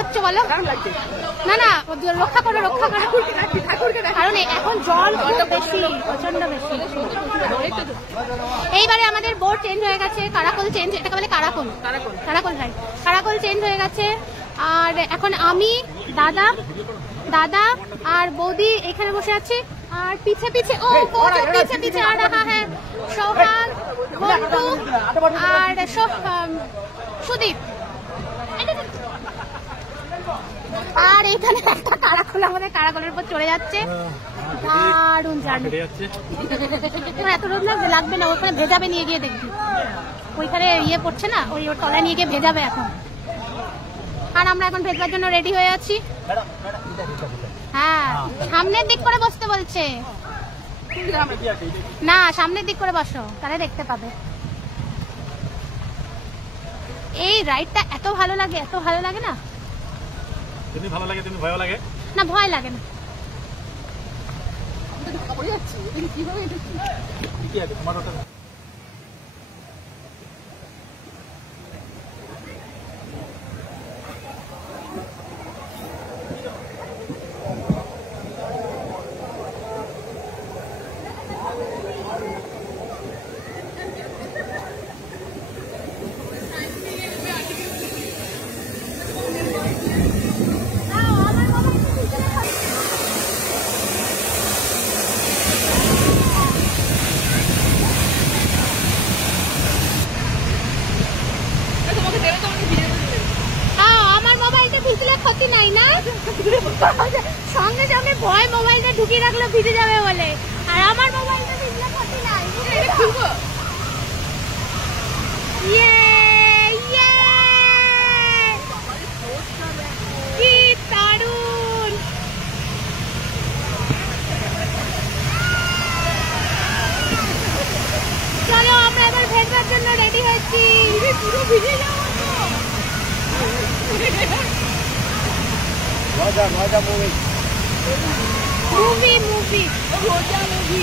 হচ্ছে বলো? না না, রক্ষা করো রক্ষা করো, কারণ এখন জল বেশি, প্রচন্ড বেশি। এইবারে আমাদের বোট চেঞ্জ হয়ে গেছে, কারাকল চেঞ্জ, এটাকে বলে কারাকল, কারাকল রাইট, কারাকল চেঞ্জ হয়ে গেছে। আর এখন আমি, দাদা দাদা আর বৌদি এখানে বসে আছি, আর পিছে পিছে ও পিছে পিছে আর হ্যাঁ সোহান, বন্ধু আর সুদীপ। আর এখানে একটা কারাকল আমাদের কারাকলের উপর চলে যাচ্ছে, দারুণ জার্নি। এত রোদ লাগবে না, ওখানে ভেজাবে, নিয়ে গিয়ে দেখবি ওইখানে ইয়ে পড়ছে না, ওই ওর তলায় নিয়ে গিয়ে ভেজাবে এখন। আর আমরা এখন ভেজবার জন্য রেডি হয়ে আছি। হ্যাঁ, সামনের দিক করে বসতে বলছে, না সামনের দিক করে বসো, তাহলে দেখতে পাবে। এই রাইডটা এত ভালো লাগে, এত ভালো লাগে না? তুমি ভালো লাগে, তুমি ভয় লাগে না? ভয় লাগে না। ক্ষতি নাই না, সঙ্গে সঙ্গে ভয় মোবাইলটা ঢুকিয়ে রাখলে ভিজে যাবে বলে, আর আমার মোবাইলটা ভিজলে ক্ষতি নাই। কি দারুণ! চলো আমরা এবার ভেজবার জন্য রেডি হচ্ছি। পুরো ভিজে যাবো। মজা মজা মুভি মুভি মুভি মজা মুভি।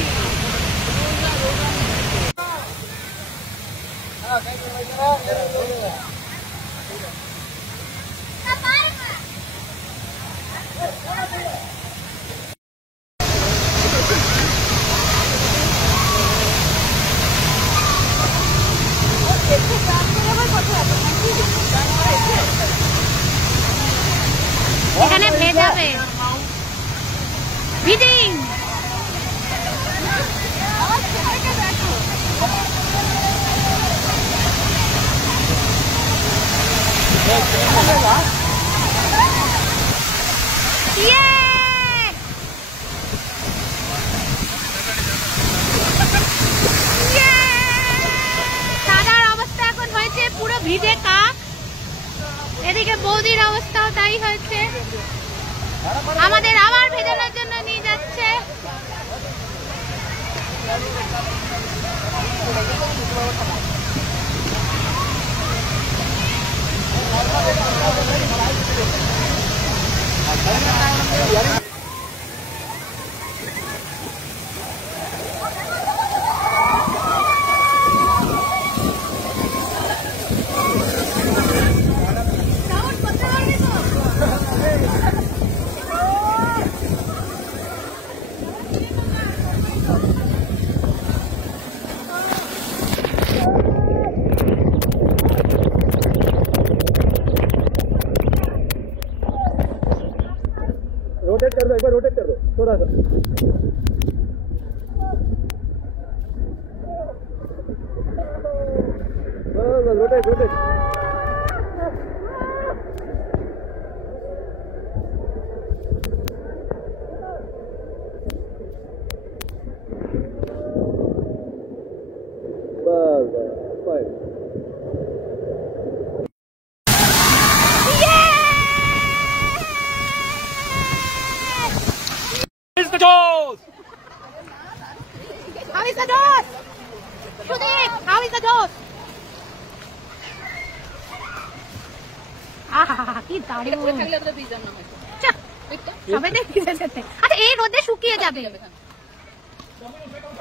এখানে ভেজাবে ভিডিং। দাদার অবস্থা এখন হয়েছে পুরো ভিজে কাক, এদিকে বৌদির অবস্থাও তাই হয়েছে। আমাদের আবার ভেজানোর জন্য নিয়ে যাচ্ছে। रोटेट कर दो, एक बार रोटेट कर दो थोड़ा सा। बस रोटेट रोटेट। बस बस fine. How is the dose? Sudeep, how is the dose? কি দারুণ! সবাই দেখতে যেতে। আচ্ছা এই রোদে শুকিয়ে যাবে।